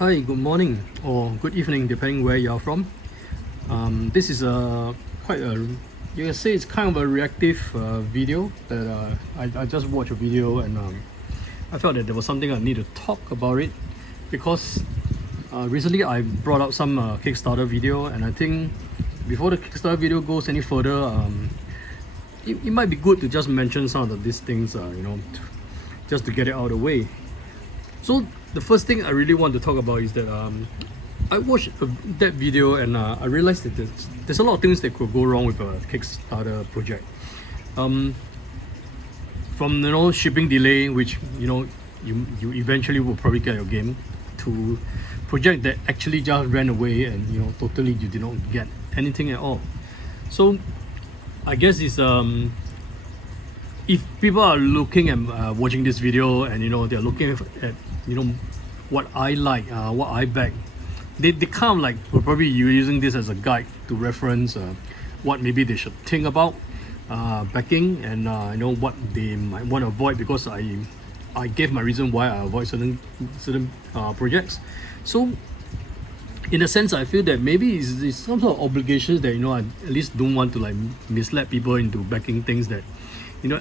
Hi, good morning or good evening, depending where you're from. This is quite a, you can say it's kind of a reactive video that I just watched a video and I felt that there was something I need to talk about it because recently I brought out some Kickstarter video, and I think before the Kickstarter video goes any further, it might be good to just mention some of these things, just to get it out of the way. So the first thing I really want to talk about is that I watched that video and I realized that there's a lot of things that could go wrong with a Kickstarter project. From shipping delay, which you eventually will probably get your game, to project that actually just ran away and totally you did not get anything at all. So I guess it's if people are looking at watching this video and they're looking at what I like, what I back, they kind of like will probably using this as a guide to reference what maybe they should think about backing, and what they might want to avoid, because I gave my reason why I avoid certain projects. So in a sense, I feel that maybe it's some sort of obligations that I at least don't want to like mislead people into backing things that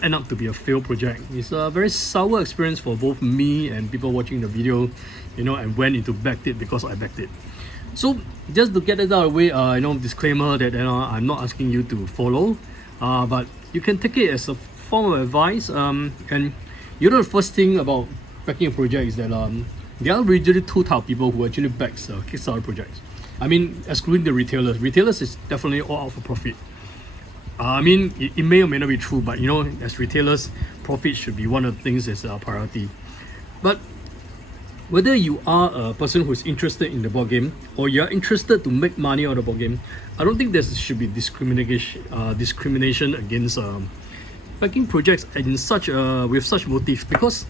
end up to be a failed project. It's a very sour experience for both me and people watching the video, and went into backed it because I backed it. So just to get it out of the way, disclaimer that I'm not asking you to follow, but you can take it as a form of advice. And the first thing about backing a project is that there are usually two types of people who actually backs Kickstarter projects. I mean, excluding the retailers. Retailers is definitely all out for profit. I mean, it may or may not be true, but as retailers, profit should be one of the things that's a priority. But whether you are a person who's interested in the board game or you're interested to make money out of the board game, I don't think there should be discrimination against backing projects in such with such motive. Because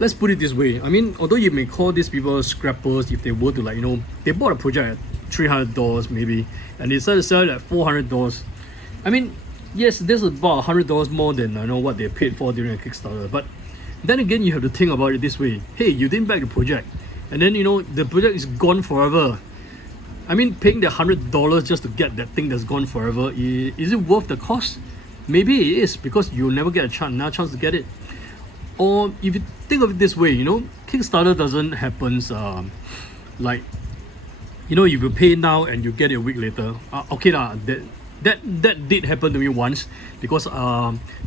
let's put it this way, I mean, although you may call these people scrappers if they were to they bought a project at $300 maybe and they decided to sell it at $400. I mean, yes, this is about $100 more than what they paid for during a Kickstarter. But then again, you have to think about it this way: hey, you didn't back the project, and then the project is gone forever. I mean, paying the $100 just to get that thing that's gone forever, is it worth the cost? Maybe it is, because you'll never get another chance to get it. Or if you think of it this way, Kickstarter doesn't happen like if you pay now and you get it a week later. Okay lah, that did happen to me once, because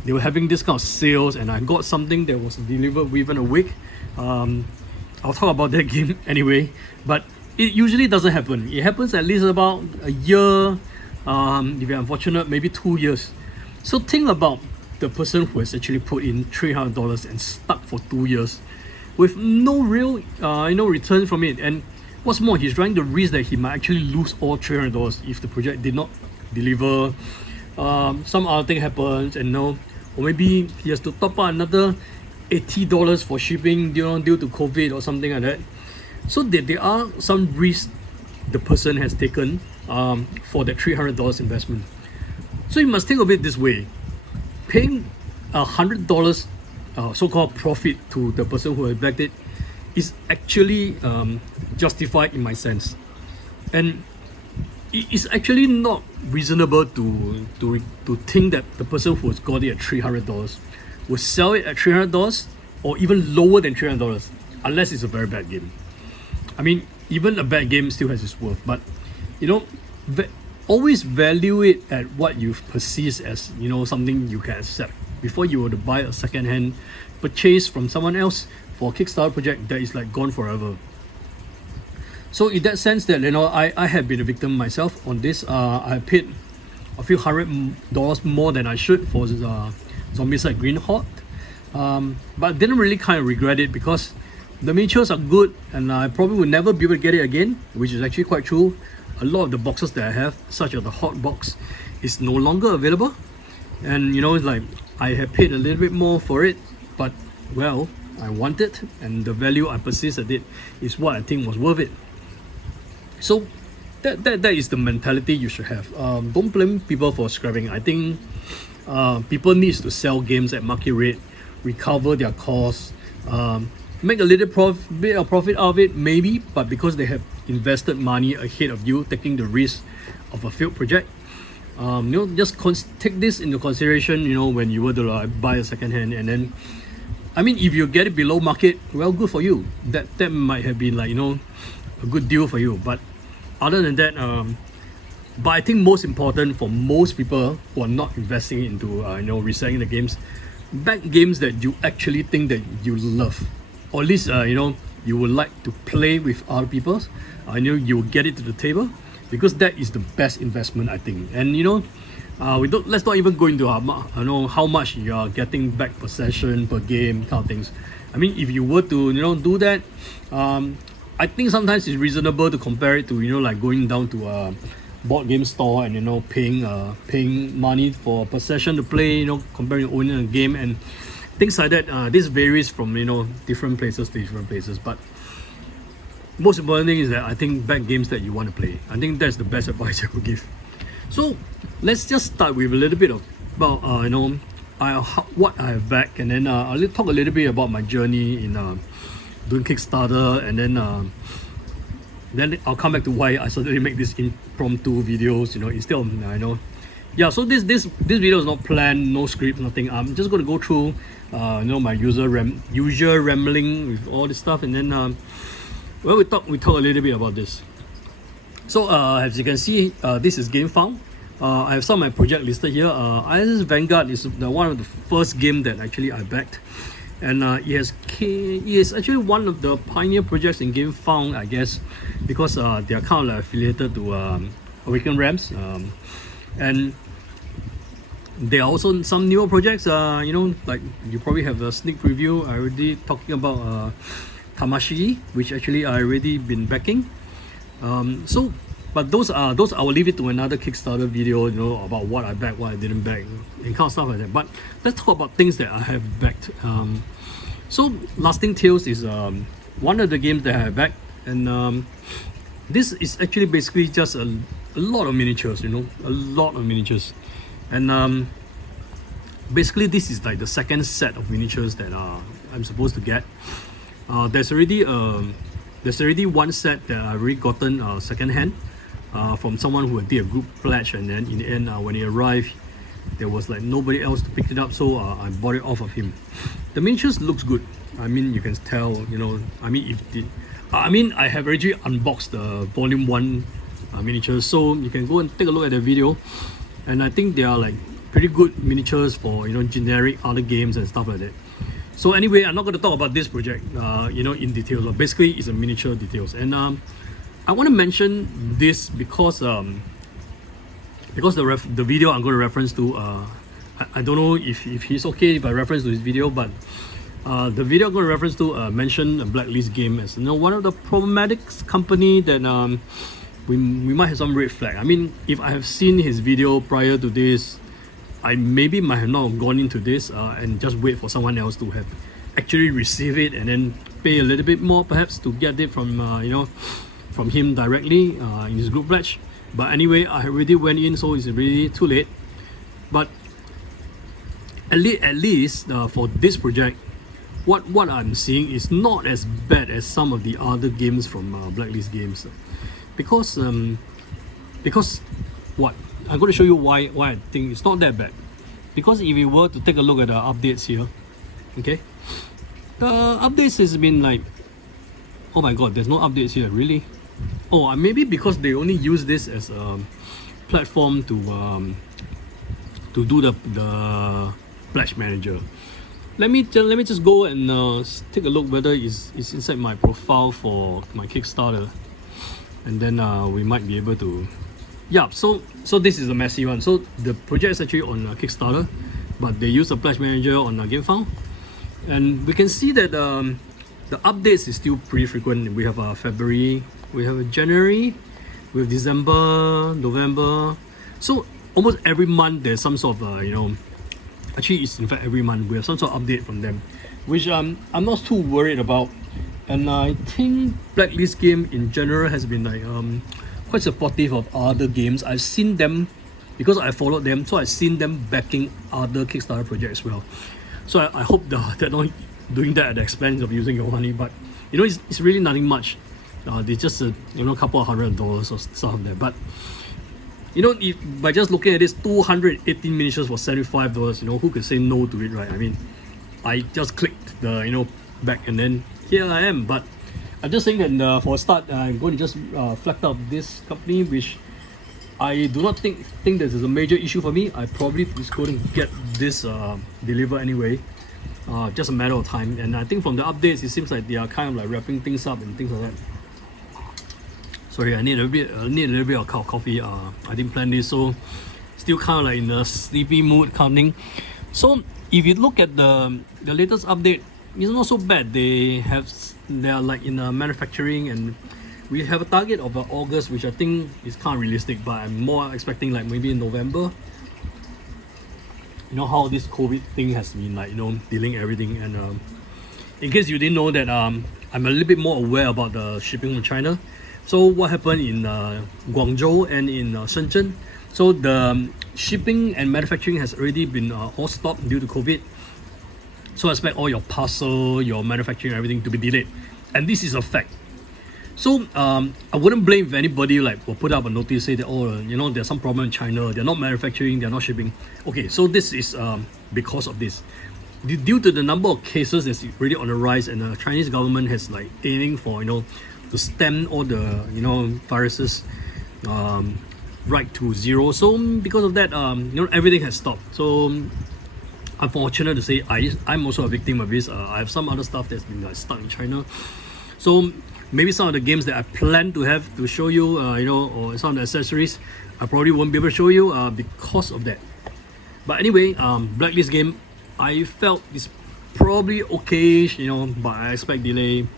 they were having this kind of sales and I got something that was delivered within a week. I'll talk about that game anyway, but it usually doesn't happen. It happens at least about a year, if you're unfortunate, maybe 2 years. So think about the person who has actually put in $300 and stuck for 2 years with no real return from it. And what's more, he's trying to risk that he might actually lose all $300 if the project did not deliver. Some other thing happens, and or maybe he has to top up another $80 for shipping due to COVID or something like that. So there are some risks the person has taken for that $300 investment. So you must think of it this way: paying $100 so-called profit to the person who has backed it is actually justified in my sense, and it's actually not reasonable to think that the person who has got it at $300 will sell it at $300 or even lower than $300, unless it's a very bad game. I mean, even a bad game still has its worth, but always value it at what you perceive as something you can accept before you were to buy a second-hand purchase from someone else for a Kickstarter project that is like gone forever. So in that sense that I have been a victim myself on this. I paid a few $100 more than I should for Zombicide Green Hoard, but didn't really kind of regret it, because the miniatures are good and I probably will never be able to get it again, which is actually quite true. A lot of the boxes that I have, such as the Hoard box, is no longer available, and it's like I have paid a little bit more for it, but well, I want it, and the value I perceive at it is what I think was worth it. So that is the mentality you should have. Don't blame people for scrapping. I think people need to sell games at market rate, recover their costs, make a little bit of profit out of it, maybe, but because they have invested money ahead of you, taking the risk of a failed project, just take this into consideration, when you were to buy a second hand. And then, I mean, if you get it below market, well, good for you. That might have been a good deal for you. But other than that, but I think most important for most people who are not investing into reselling the games, back games that you actually think that you love, or at least you would like to play with other people. I know you will get it to the table, because that is the best investment, I think. And let's not even go into how much you are getting back per session, per game, kind of things. I mean, if you were to do that, I think sometimes it's reasonable to compare it to like going down to a board game store and paying money for per session to play, comparing owning a game and things like that. This varies from different places to different places, but most important thing is that I think back games that you want to play. I think that's the best advice I could give. So let's just start with a little bit about what I have back, and then I'll talk a little bit about my journey in doing Kickstarter, and then I'll come back to why I suddenly make these impromptu videos, instead of yeah. So this video is not planned, no script, nothing. I'm just going to go through my usual rambling with all this stuff, and then we talk a little bit about this. So as you can see, this is Gamefound. I have some of my project listed here. ISS Vanguard is one of the first game that actually I backed, and it is actually one of the pioneer projects in Gamefound, I guess, because they are kind of affiliated to Awakened Realms, and there are also some newer projects. Like you probably have a sneak preview. I already talking about Tamashi, which actually I already been backing. But those I will leave it to another Kickstarter video, about what I backed, what I didn't back, and kind of stuff like that. But let's talk about things that I have backed. So Lasting Tales is one of the games that I have backed, and this is actually basically just a lot of miniatures, a lot of miniatures, and basically this is like the second set of miniatures that I'm supposed to get. There's already one set that I've already gotten second hand from someone who did a group pledge, and then in the end when it arrived, there was like nobody else to pick it up, so I bought it off of him. The miniatures looks good. I mean, you can tell, I have already unboxed the volume 1 miniatures, so you can go and take a look at the video, and I think they are like pretty good miniatures for generic other games and stuff like that. So anyway, I'm not going to talk about this project in detail, but basically it's a miniature details, and I want to mention this because the video I'm going to reference to, I don't know if he's okay if I reference to his video, but the video I'm going to reference to mention a Blacklist game as one of the problematic company that we might have some red flag. I mean, if I have seen his video prior to this, I maybe might have not gone into this and just wait for someone else to have actually receive it and then pay a little bit more perhaps to get it from from him directly in his group pledge. But anyway, I already went in, so it's really too late. But at least for this project, what I'm seeing is not as bad as some of the other games from Blacklist Games, because what I'm going to show you why I think it's not that bad. Because if you were to take a look at the updates here, okay, the updates has been like, oh my god, there's no updates here, really? Oh, maybe because they only use this as a platform to do the pledge manager. Let me just go and take a look whether it's inside my profile for my Kickstarter, and then we might be able to. Yeah, so this is a messy one. So the project is actually on Kickstarter, but they use a pledge manager on Gamefound, and we can see that the updates is still pretty frequent. We have February, we have January, we have December, November. So almost every month there's some sort of actually it's in fact every month we have some sort of update from them, which I'm not too worried about. And I think Blacklist game in general has been like quite supportive of other games. I've seen them, because I followed them, so I've seen them backing other Kickstarter projects as well. So I hope that doing that at the expense of using your money. But you know, it's really nothing much. They just a couple of $100 or stuff there. But you know, if by just looking at this 218 miniatures for $75, you know, who could say no to it, right? I mean, I just clicked the back and then here I am. But I'm just saying that for a start, I'm going to just flag out this company, which I do not think this is a major issue for me. I probably is going to get this delivered anyway. Just a matter of time. And I think from the updates, it seems like they are kind of like wrapping things up and things like that. Sorry, I need a little bit of coffee. I didn't plan this, so still kind of like in a sleepy mood kind of thing. So if you look at the latest update, it's not so bad. They are like in manufacturing, and we have a target of August, which I think is kind of realistic. But I'm more expecting like maybe in November. You know how this COVID thing has been like delaying everything. And in case you didn't know that, I'm a little bit more aware about the shipping from China. So what happened in Guangzhou and in Shenzhen? So the shipping and manufacturing has already been all stopped due to COVID. So I expect all your parcel, your manufacturing, everything to be delayed. And this is a fact. So I wouldn't blame if anybody will put up a notice, say that there's some problem in China, they're not manufacturing, they're not shipping. Okay, so this is because of this. Due to the number of cases that's really on the rise, and the Chinese government has aiming for to stem all the viruses right to zero. So because of that, everything has stopped. So unfortunate to say, I'm also a victim of this. I have some other stuff that's been stuck in China. So maybe some of the games that I plan to have to show you, or some of the accessories, I probably won't be able to show you because of that. But anyway, Blacklist game, I felt it's probably okay, but I expect delay.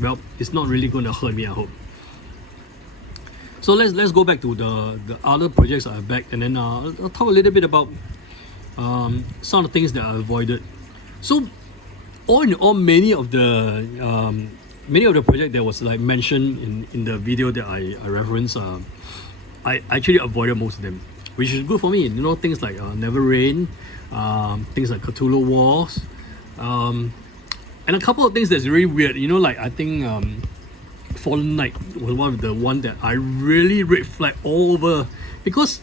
Well, it's not really going to hurt me, I hope. So let's go back to the other projects I have backed, and then I'll talk a little bit about some of the things that I avoided. So all in all, many of the projects that was mentioned in the video that I referenced, I actually avoided most of them, which is good for me. Things like Never Rain, things like Cthulhu Wars, and a couple of things that's really weird. I think Fallen Knight was one that I really red flag all over, because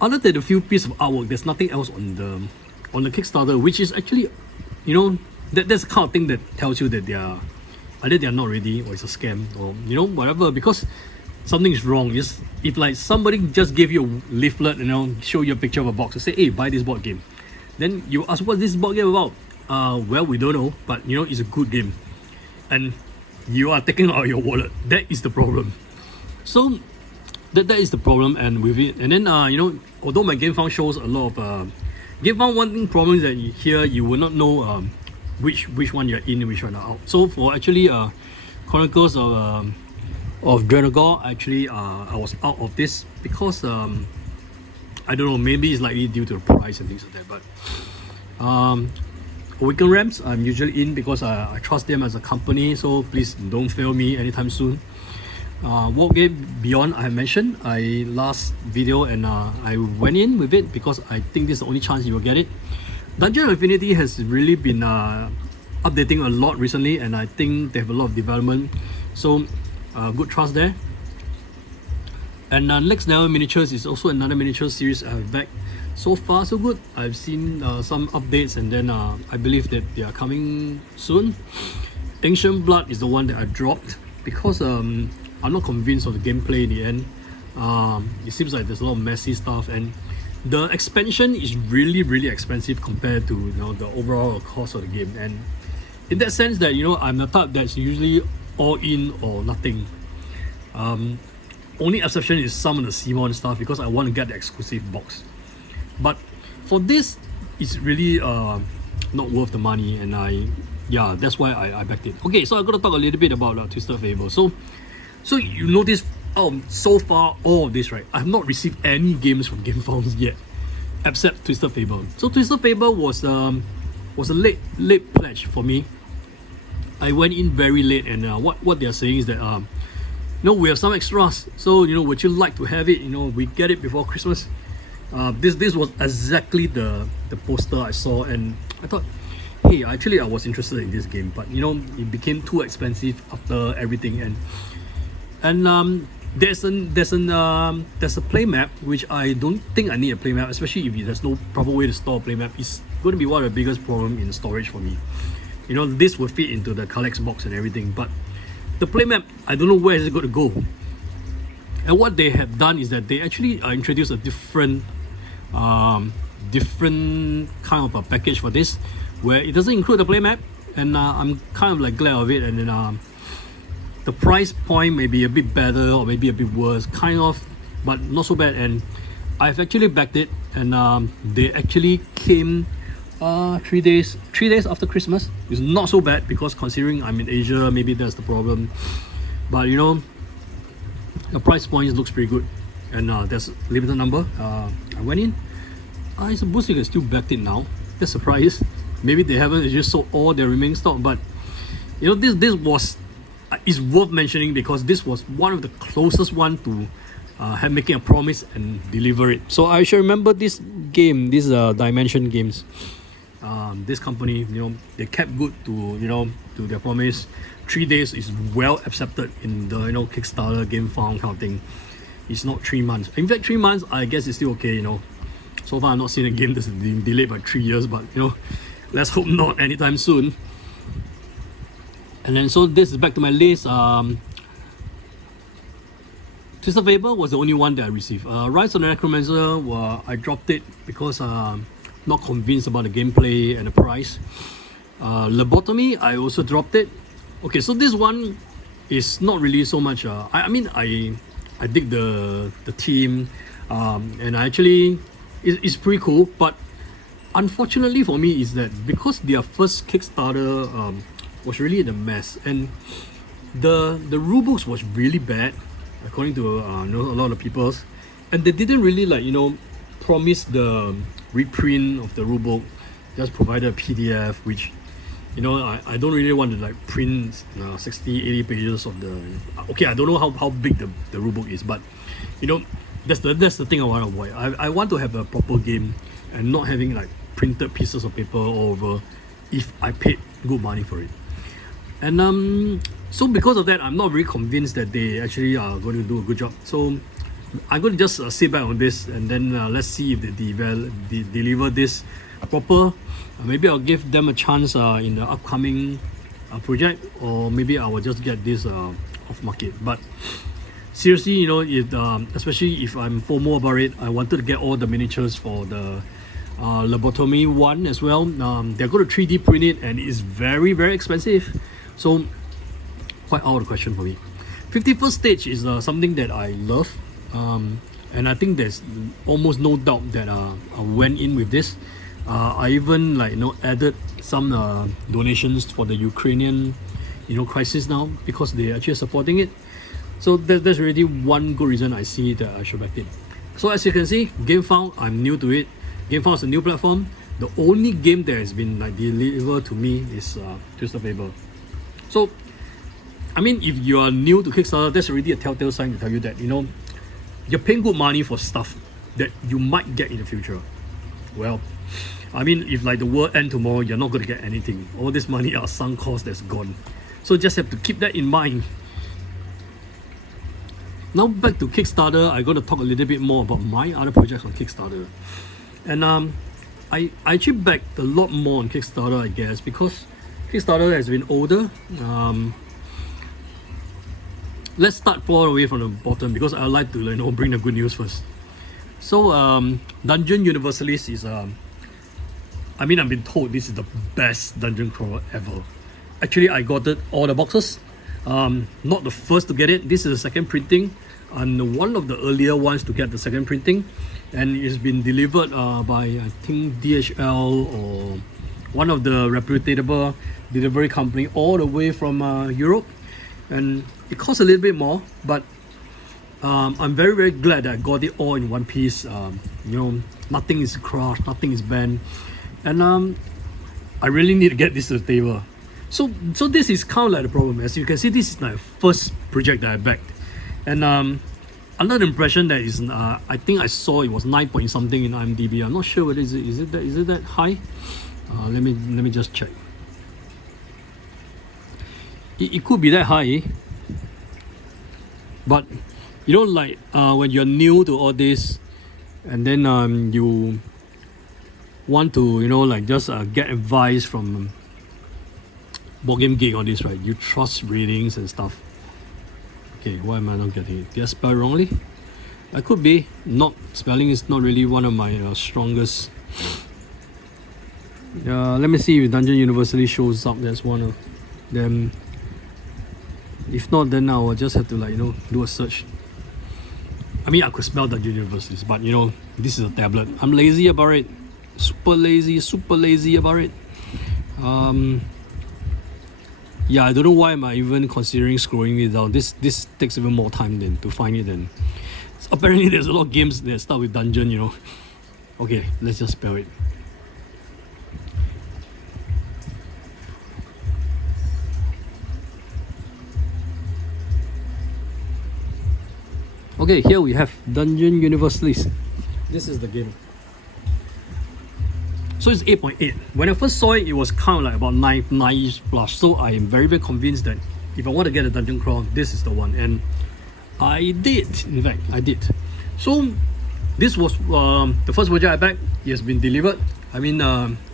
other than a few pieces of artwork, there's nothing else on the Kickstarter, which is actually, that's the kind of thing that tells you that either they are not ready, or it's a scam, or whatever, because something is wrong. If somebody just gave you a leaflet, show you a picture of a box and say, hey, buy this board game, then you ask, what's this board game about? Well, we don't know, but it's a good game, and you are taking out your wallet. That is the problem. So that is the problem, and with it, and then although my Gamefound shows a lot of Gamefound, one thing problem is that here you will not know which one you're in and which one are out. So for actually Chronicles of Drenagor, actually I was out of this because I don't know, maybe it's likely due to the price and things like that. But Awakened Realms, I'm usually in because I trust them as a company, so please don't fail me anytime soon. Wargame Beyond, I mentioned last video, and I went in with it because I think this is the only chance you will get it. Dungeon of Infinity has really been updating a lot recently, and I think they have a lot of development, so good trust there. And Next Level Miniatures is also another miniature series I have back. So far so good. I've seen some updates, and then I believe that they are coming soon. Ancient Blood is the one that I dropped because I'm not convinced of the gameplay in the end. It seems like there's a lot of messy stuff, and the expansion is really expensive compared to the overall cost of the game. And in that sense that I'm the type that's usually all in or nothing. Only exception is some of the Simon stuff because I want to get the exclusive box. But for this, it's really not worth the money, and that's why I backed it. Okay, so I'm gonna talk a little bit about Twisted Fable. So you notice so far all of this, right? I have not received any games from Gamefound yet, except Twisted Fable. So Twisted Fable was a late pledge for me. I went in very late, and what they're saying is that we have some extras. So would you like to have it? We get it before Christmas. This was exactly the poster I saw, and I thought, hey, actually I was interested in this game, but you know, it became too expensive after everything. And there's a play map which I don't think I need a play map, especially if there's no proper way to store a play map. It's going to be one of the biggest problem in storage for me. You know, this will fit into the collects box and everything, but the play map, I don't know where is it going to go. And what they have done is that they actually introduced a different kind of a package for this, where it doesn't include the play map, and I'm kind of like glad of it. And then the price point may be a bit better or maybe a bit worse, kind of, but not so bad. And I've actually backed it, and they actually came 3 days after Christmas. It's not so bad, because considering I'm in Asia, maybe that's the problem. But you know, the price point looks pretty good, and there's a limited number. I went in. I suppose you can still back it now. That's a surprise. Maybe they haven't just sold all their remaining stock, but you know, this was is worth mentioning, because this was one of the closest one to making a promise and deliver it. So I should remember this game, these Dimension Games. This company, you know, they kept good to, you know, to their promise. 3 days is well accepted in the, you know, Kickstarter, Gamefound kind of thing. It's not 3 months. In fact, 3 months I guess it's still okay, you know. So far I'm not seeing a game that's been delayed by 3 years, but you know, let's hope not anytime soon. And then so this is back to my list. Twisted Fable was the only one that I received. Rise of the Necromancer, I dropped it because not convinced about the gameplay and the price. Lobotomy, I also dropped it. Okay, so this one is not really so much. I mean, I dig the team, and I actually it's pretty cool. But unfortunately for me is that because their first Kickstarter was really a mess, and the rulebooks was really bad according to you know, a lot of people, and they didn't really, like, you know, promise the reprint of the rulebook. Just provided a PDF, which, you know, I don't really want to like print 60-80 pages of the. Okay, I don't know how big the rulebook is, but you know, that's the thing I want to avoid. I want to have a proper game and not having like printed pieces of paper all over if I paid good money for it. And so because of that, I'm not very convinced that they actually are going to do a good job. So I'm going to just sit back on this, and then let's see if they deliver this proper. Maybe I'll give them a chance in the upcoming project, or maybe I will just get this off market. But seriously, you know, especially if I'm FOMO about it, I wanted to get all the miniatures for the Lobotomy one as well. They're going to 3D print it, and it's very, very expensive. So quite out of the question for me. 51st Stage is something that I love, and I think there's almost no doubt that I went in with this. I even, like, you know, added some donations for the Ukrainian, you know, crisis now, because they actually are supporting it. So there's already one good reason I see that I should back it. So as you can see, Gamefound, I'm new to it. Gamefound is a new platform. The only game that has been like delivered to me is Twisted Fable. So I mean, if you are new to Kickstarter, that's already a telltale sign to tell you that, you know, you're paying good money for stuff that you might get in the future. Well, I mean, if like the world ends tomorrow, you're not going to get anything. All this money are sunk cost that's gone. So just have to keep that in mind. Now back to Kickstarter, I'm going to talk a little bit more about my other projects on Kickstarter. And I actually backed a lot more on Kickstarter, I guess, because Kickstarter has been older. Let's start far away from the bottom, because I like to, you know, bring the good news first. So Dungeon Universalis is I mean, I've been told this is the best dungeon crawler ever. Actually, I got it all the boxes. Not the first to get it. This is the second printing, and one of the earlier ones to get the second printing, and it's been delivered by, I think, DHL or one of the reputable delivery company all the way from Europe, and it costs a little bit more, but I'm very, very glad that I got it all in one piece. You know, nothing is crushed, nothing is bent, and I really need to get this to the table. So this is kind of like the problem. As you can see, this is my first project that I backed, and under the impression that is, I think I saw it was 9 point something in IMDb. I'm not sure whether is it that high, Let me just check. It could be that high, but you know, like when you're new to all this, and then you want to, you know, like just get advice from Board Game Geek on this, right? You trust ratings and stuff. Okay, why am I not getting it? Did I spell wrongly? I could be. Not spelling is not really one of my strongest. Let me see if Dungeon Universalis shows up. That's one of them. If not, then I will just have to, like, you know, do a search. I mean, I could spell Dungeon Universalis, but you know, this is a tablet. I'm lazy about it. Super lazy about it. Yeah, I don't know why am I even considering scrolling it down. This takes even more time than to find it. Then so apparently there's a lot of games that start with dungeon, you know. Okay, let's just spell it. Okay, here we have Dungeon Universalis. This is the game. So it's 8.8. When I first saw it, it was kind of like about 9 plus. So I am very convinced that if I want to get a dungeon crawl, this is the one. And I did. In fact, I did. So this was the first project I backed. It has been delivered. I mean,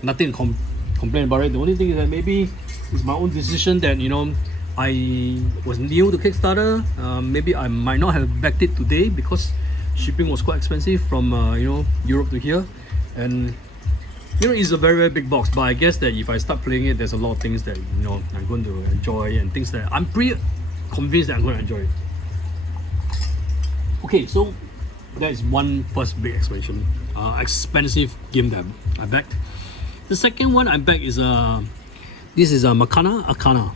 nothing to complain about it. The only thing is that maybe it's my own decision that, you know, I was new to Kickstarter. Maybe I might not have backed it today because shipping was quite expensive from you know, Europe to here, and you know, it's a very big box. But I guess that if I start playing it, there's a lot of things that, you know, I'm going to enjoy and things that I'm pretty convinced that I'm going to enjoy. Okay, so that is one first big expansion, expensive game that I backed. The second one I backed is this is Machina Arcana.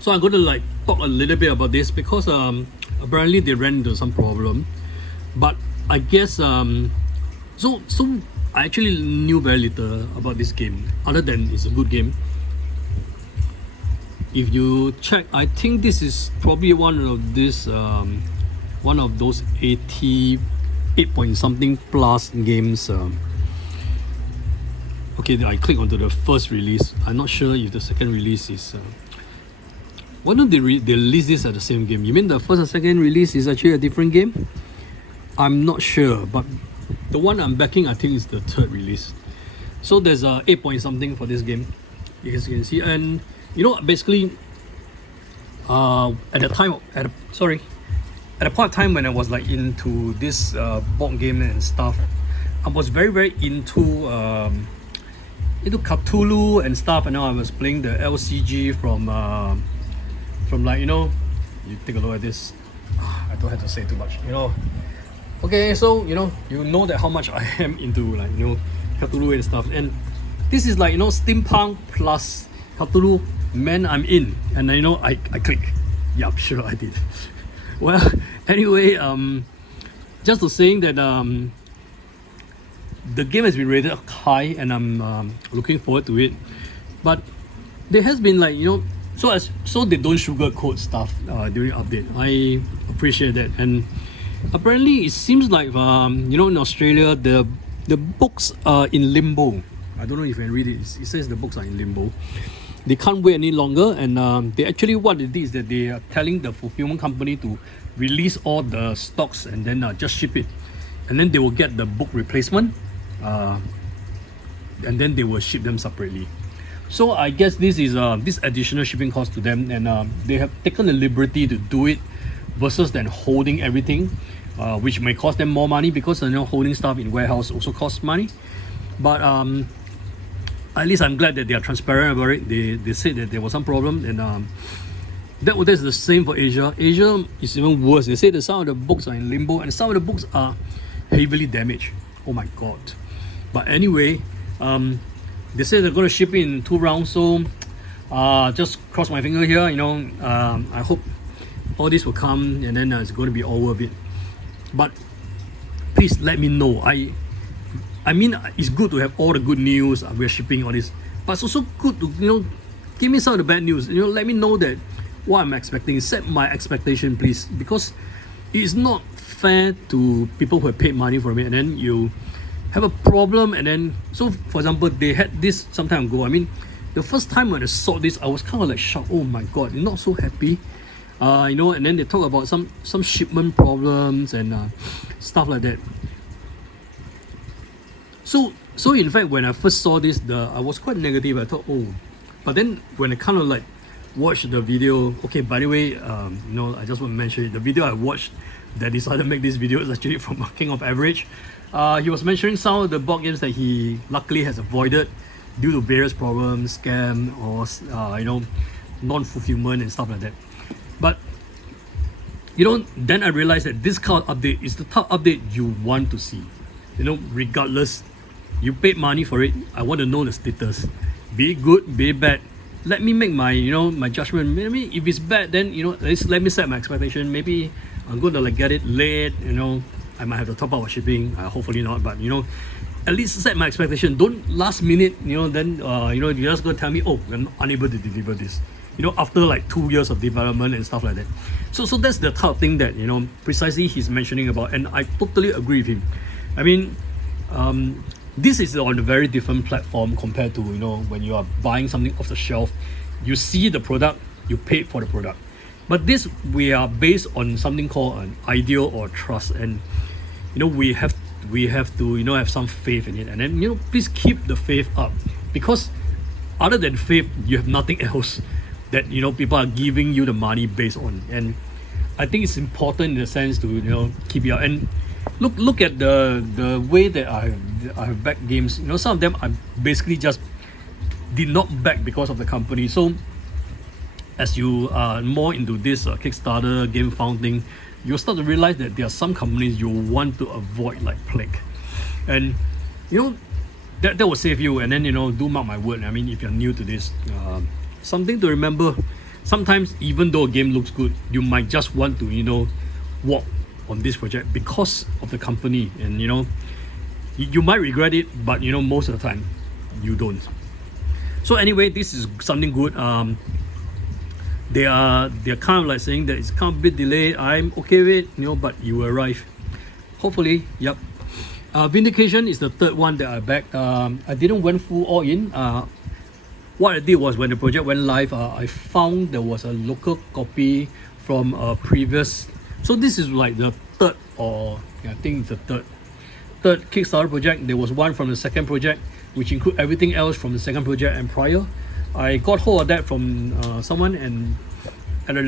So I'm going to like talk a little bit about this because apparently they ran into some problem, but I guess so I actually knew very little about this game other than it's a good game. If you check, I think this is probably one of those 88 point something plus games. Okay, I click onto the first release. I'm not sure if the second release is. Why don't they release this at the same game? You mean the first and second release is actually a different game? I'm not sure, but the one I'm backing, I think, is the third release. So there's a 8 point something for this game, as you can see. And you know, basically, at the point of time when I was like into this board game and stuff, I was very into Cthulhu and stuff. And now I was playing the LCG from like, you know, you take a look at this. I don't have to say too much, you know. Okay, so you know that how much I am into, like, you know, Cthulhu and stuff. And this is like, you know, steampunk plus Cthulhu. Man, I'm in. And you know, I click. Yup, sure I did. Well, anyway, just to saying that the game has been rated high and I'm looking forward to it. But there has been, like, you know, so they don't sugarcoat stuff during update. I appreciate that. And apparently it seems like you know, in Australia the books are in limbo. I don't know if you can read it. It says the books are in limbo. They can't wait any longer, and they actually, what it is that they are telling the fulfillment company to release all the stocks and then just ship it, and then they will get the book replacement, and then they will ship them separately. So I guess this is this additional shipping cost to them, and they have taken the liberty to do it versus than holding everything, which may cost them more money because, you know, holding stuff in warehouse also costs money. But at least I'm glad that they are transparent about it. They said that there was some problem, and that's the same for Asia. Asia is even worse. They say that some of the books are in limbo and some of the books are heavily damaged. Oh my god. But anyway, they say they're going to ship it in 2 rounds, so just cross my finger here, you know. I hope all this will come and then it's going to be all worth it. But please let me know. I mean, it's good to have all the good news, we're shipping all this, but it's also good to, you know, give me some of the bad news. You know, let me know that what I'm expecting. Set my expectation, please, because it's not fair to people who have paid money for it, and then you have a problem, and then so for example, they had this some time ago. I mean, the first time when I saw this, I was kind of like shocked. Oh my god, you're not so happy, you know. And then they talk about some shipment problems and stuff like that. So in fact, when I first saw this, I was quite negative. I thought, oh, but then when I kind of like watched the video, okay, by the way, you know, I just want to mention it, the video I watched that decided to make this video is actually from King of Average. He was mentioning some of the board games that he luckily has avoided due to various problems, scam, or you know, non-fulfillment and stuff like that. But you know, then I realized that this kind of update is the type of update you want to see. You know, regardless, you paid money for it. I want to know the status. Be it good, be it bad. Let me make my, you know, my judgment. Maybe if it's bad, then you know, let me set my expectation. Maybe I'm going to like get it late. You know, I might have to top up our shipping. Hopefully not, but you know, at least set my expectation. Don't last minute, you know, then you know, you're just going to tell me, oh, I'm unable to deliver this. You know, after like 2 years of development and stuff like that. So that's the type of thing that, you know, precisely he's mentioning about, and I totally agree with him. I mean, this is on a very different platform compared to, you know, when you are buying something off the shelf, you see the product, you pay for the product. But this, we are based on something called an ideal or trust, and you know, we have to, you know, have some faith in it, and then, you know, please keep the faith up, because other than faith, you have nothing else that, you know, people are giving you the money based on. And I think it's important in the sense to, you know, keep it up. And look at the way that I have backed games. You know, some of them I basically just did not back because of the company. So as you are more into this Kickstarter Gamefound thing, you'll start to realize that there are some companies you want to avoid like plague. And you know, that will save you. And then, you know, do mark my word, I mean, if you're new to this, something to remember, sometimes even though a game looks good, you might just want to, you know, walk on this project because of the company. And you know, you might regret it, but you know, most of the time you don't. So anyway, this is something good. They're kind of like saying that it's kind of a bit delayed. I'm okay with it, you know, but you will arrive hopefully. Yep. Vindication is the third one that I backed. I didn't went full all in. What I did was, when the project went live, I found there was a local copy from a previous. So this is like the third, or yeah, I think it's the third Kickstarter project. There was one from the second project, which include everything else from the second project and prior. I got hold of that from someone, and at a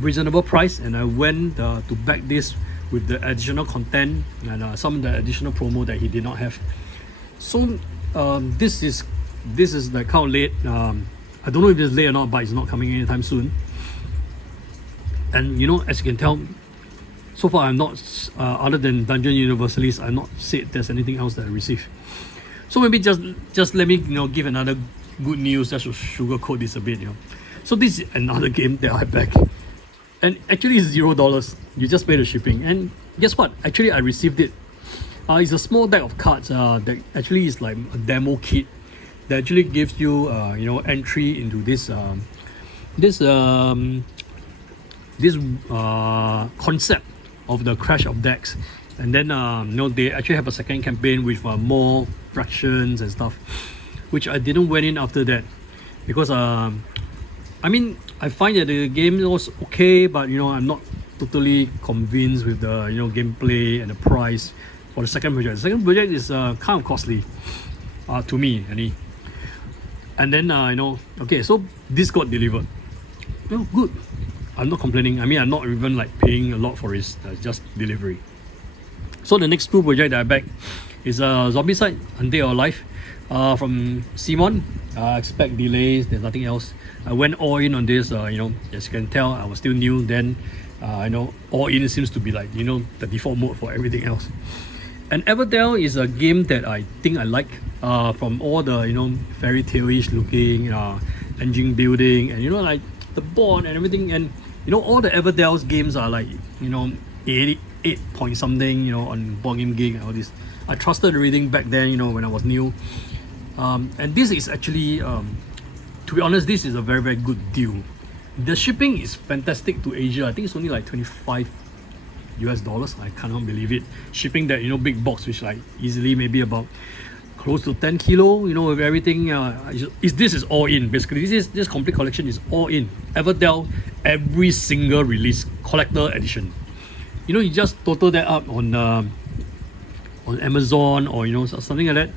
reasonable price, and I went to back this with the additional content and some of the additional promo that he did not have. So this is like kind of late. I don't know if it's late or not, but it's not coming anytime soon. And you know, as you can tell, so far I'm not, other than Dungeon Universalis, I've not said there's anything else that I received. So maybe just let me, you know, give another good news just to sugarcoat this a bit, you know. So this is another game that I back, and actually it's $0. You just pay the shipping, and guess what? Actually, I received it. It's a small deck of cards that actually is like a demo kit that actually gives you, you know, entry into this concept of the crash of decks. And then you know, they actually have a second campaign with more fractions and stuff, which I didn't went in after that, because I mean, I find that the game was okay, but you know, I'm not totally convinced with the, you know, gameplay and the price for the second project. The second project is kind of costly to me, anyway. And then you know, okay, so this got delivered. Well, good. I'm not complaining. I mean, I'm not even like paying a lot for it. Just delivery. So the next two projects that I back is Zombicide, Undead or Alive, from Simon. Expect delays. There's nothing else. I went all in on this. You know, as you can tell, I was still new then. I know all in seems to be like, you know, the default mode for everything else. And Everdell is a game that I think I like. From all the, you know, fairy tale-ish looking engine building, and you know, like the board and everything. And you know, all the Everdell's games are like, you know, 88 point something, you know, on Board Game Geek and all this. I trusted the reading back then, you know, when I was new. And this is actually, to be honest, this is a very, very good deal. The shipping is fantastic to Asia. I think it's only like 25 US dollars. I cannot believe it. Shipping that, you know, big box, which like easily maybe about close to 10 kilo, you know, with everything. This is all in. Basically, this complete collection is all in. Everdell, every single release, collector edition. You know, you just total that up on Amazon or, you know, something like that.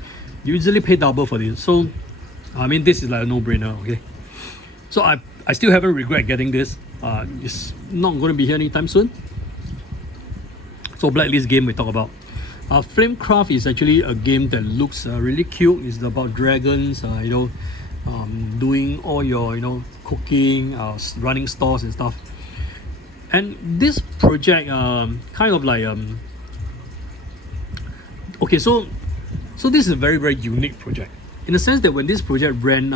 You easily pay double for this. So, I mean, this is like a no-brainer, okay? So I still haven't regret getting this. It's not going to be here anytime soon. So Blacklist game we talk about. Flamecraft is actually a game that looks really cute. It's about dragons, you know, doing all your, you know, cooking, running stores and stuff. And this project kind of like okay, so this is a very, very unique project in the sense that when this project ran,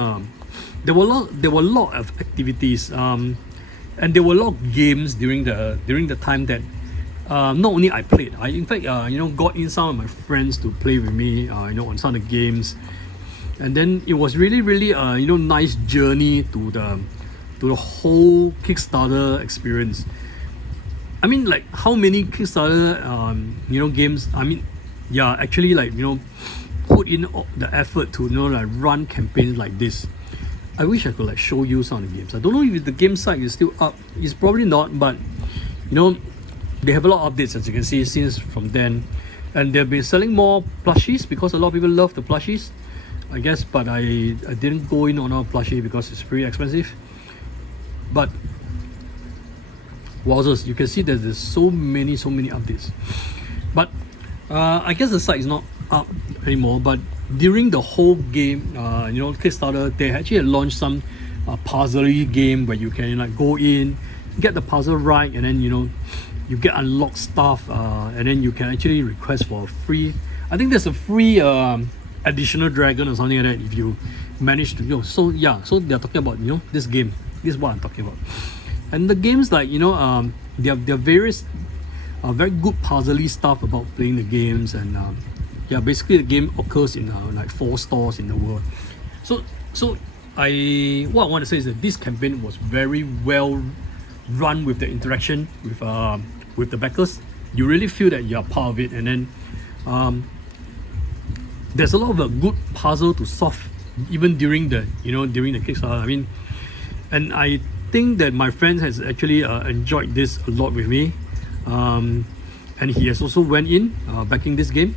there were a lot of activities, and there were a lot of games during the time that not only I played. I in fact you know, got in some of my friends to play with me, you know, on some of the games, and then it was really, really you know, nice journey to the whole Kickstarter experience. I mean, like, how many Kickstarter you know, games, I mean, yeah, actually, like, you know, put in the effort to, you know, like run campaigns like this. I wish I could like show you some of the games. I don't know if the game site is still up. It's probably not, but you know, they have a lot of updates, as you can see, since from then, and they've been selling more plushies because a lot of people love the plushies, I guess. But I didn't go in on a plushie because it's pretty expensive. But wowzers, you can see that there's so many updates. But I guess the site is not up anymore. But during the whole game, you know, Kickstarter, they actually launched some puzzle-y game where you can like go in, get the puzzle right, and then, you know, you get unlocked stuff, and then you can actually request for a free, I think there's a free additional dragon or something like that if you manage to, you know. So yeah, so they're talking about, you know, this game. This is what I'm talking about. And the games, like, you know, there are various very good puzzle-y stuff about playing the games. And yeah, basically the game occurs in like 4 stores in the world. So what I want to say is that this campaign was very well run with the interaction with the backers. You really feel that you're part of it. And then there's a lot of good puzzle to solve even during the, you know, during the Kickstarter. I mean, and I think that my friend has actually enjoyed this a lot with me, and he has also went in backing this game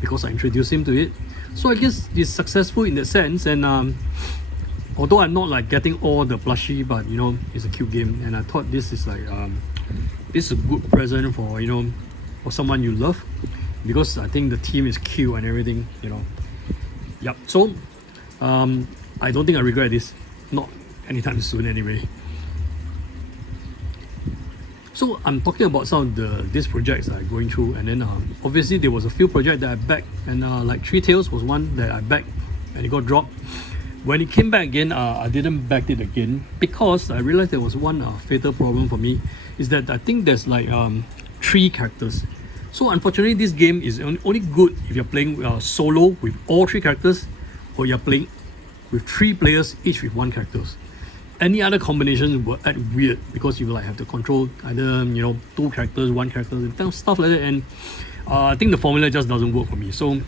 because I introduced him to it. So I guess it's successful in that sense. And although I'm not like getting all the plushie, but you know, it's a cute game, and I thought this is like this is a good present for, you know, for someone you love, because I think the team is cute and everything, you know. Yep. So I don't think I regret this, not anytime soon anyway. So I'm talking about some of these projects I'm going through, and then obviously there was a few projects that I backed, and like Three Tails was one that I backed and it got dropped. When it came back again, I didn't back it again because I realized there was one fatal problem for me, is that I think there's like 3 characters. So unfortunately, this game is only good if you're playing solo with all 3 characters, or you're playing with 3 players each with 1 character. Any other combinations will add weird because you like have to control either, you know, 2 characters, 1 character, and stuff like that. And I think the formula just doesn't work for me. So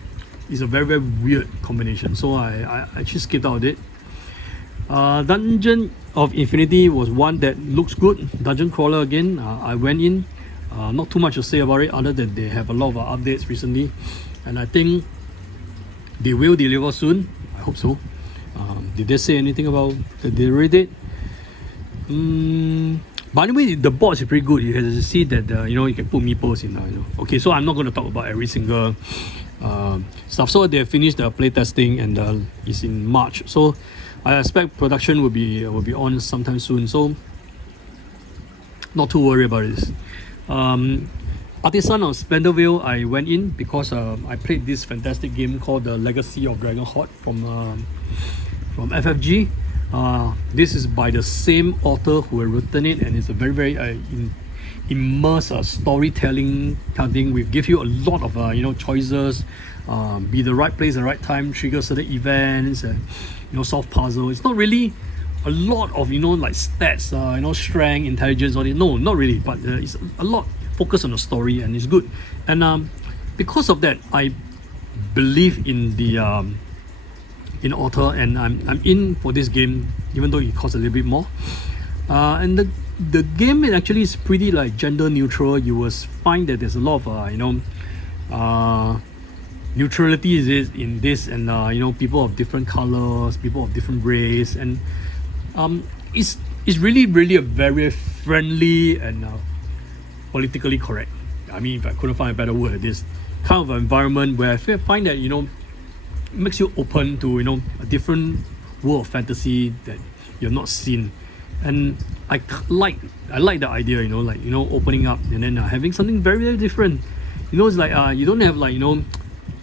it's a very, very weird combination. So I actually skipped out of it. Dungeon of Infinity was one that looks good. Dungeon crawler again. I went in. Not too much to say about it other than they have a lot of updates recently, and I think they will deliver soon. I hope so. Did they say anything about the delivery date? But anyway, the board is pretty good. You can see that you know, you can put meeples in. You know. Okay, so I'm not going to talk about every single stuff. So they finished the playtesting, and it's in March. So I expect production will be on sometime soon. So not too worried about this. Artisan of Splendent Vale, I went in because I played this fantastic game called The Legacy of Dragon Hoard from FFG. This is by the same author who had written it, and it's a very, very immersive storytelling kind of thing. We give you a lot of you know, choices, be the right place, the right time, trigger certain events, and you know, solve puzzle. It's not really a lot of, you know, like stats, you know, strength, intelligence, all this. No, not really. But it's a lot focus on the story, and it's good. And because of that, I believe in the in author, and I'm in for this game, even though it costs a little bit more. And the game actually is pretty like gender neutral. You will find that there's a lot of neutrality is in this, and people of different colors, people of different race, and it's really a very friendly and politically correct. I mean, if I couldn't find a better word, this kind of environment where I find that it makes you open to a different world of fantasy that you've not seen. And I like the idea, opening up and then having something very, very different. It's like you don't have like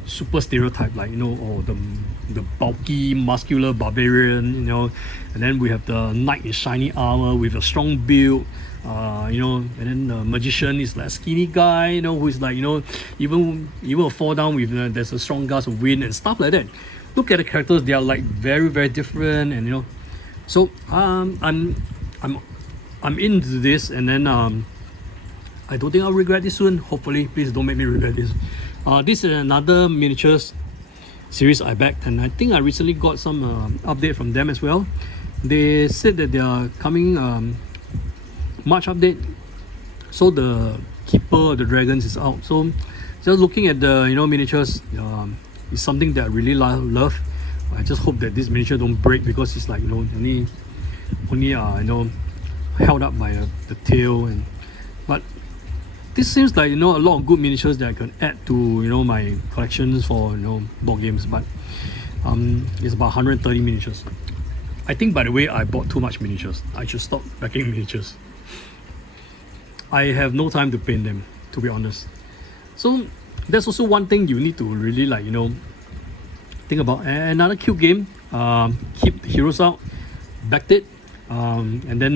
super stereotype, like the bulky muscular barbarian, and then we have the knight in shiny armor with a strong build, and then the magician is like a skinny guy, who is like even will fall down with there's a strong gust of wind and stuff like that. Look at the characters; they are like very, very different, and so I'm into this, and then I don't think I'll regret this soon. Hopefully, please don't make me regret this. This is another miniatures series I backed, and I think I recently got some update from them as well. They said that they are coming March update, so the Keeper of the Dragons is out. So just looking at the miniatures is something that I really love. I just hope that this miniature don't break, because it's like only held up by the tail, but this seems like a lot of good miniatures that I can add to my collections for board games. But it's about 130 miniatures. I think, by the way, I bought too much miniatures. I should stop backing miniatures. I have no time to paint them, to be honest. So that's also one thing you need to really think about. Another cute game, keep the heroes out, backed it, and then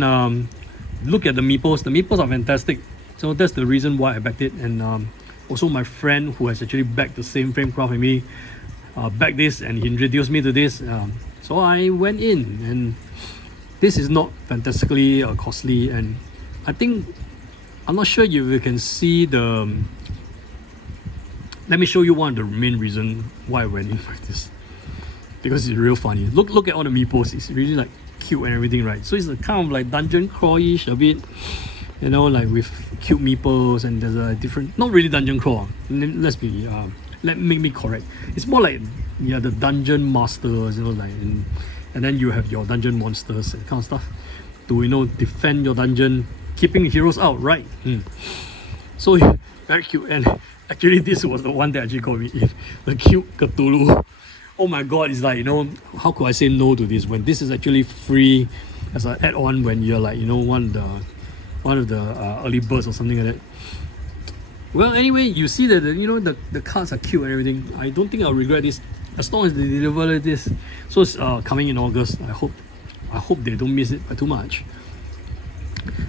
look at the meeples. The meeples are fantastic. So that's the reason why I backed it. And also my friend who has actually backed the same Flamecraft with me backed this, and he introduced me to this. So I went in, and this is not fantastically costly. And I think, I'm not sure if you can see the... Let me show you one of the main reasons why I went in with this, because it's real funny. Look at all the meeples. It's really like cute and everything, right? So it's a kind of like dungeon crawl-ish a bit, like with cute meeples, and there's a different, not really dungeon crawl. Let me correct. It's more like the dungeon masters, and then you have your dungeon monsters and kind of stuff to defend your dungeon, keeping heroes out, right? So very cute. And actually, this was the one that actually got me in, the cute Cthulhu. Oh my god, it's like how could I say no to this when this is actually free as an add-on when you're like one of the early birds or something like that. Well, anyway, you see that the cards are cute and everything. I don't think I'll regret this as long as they deliver this. So it's coming in August. I hope they don't miss it by too much.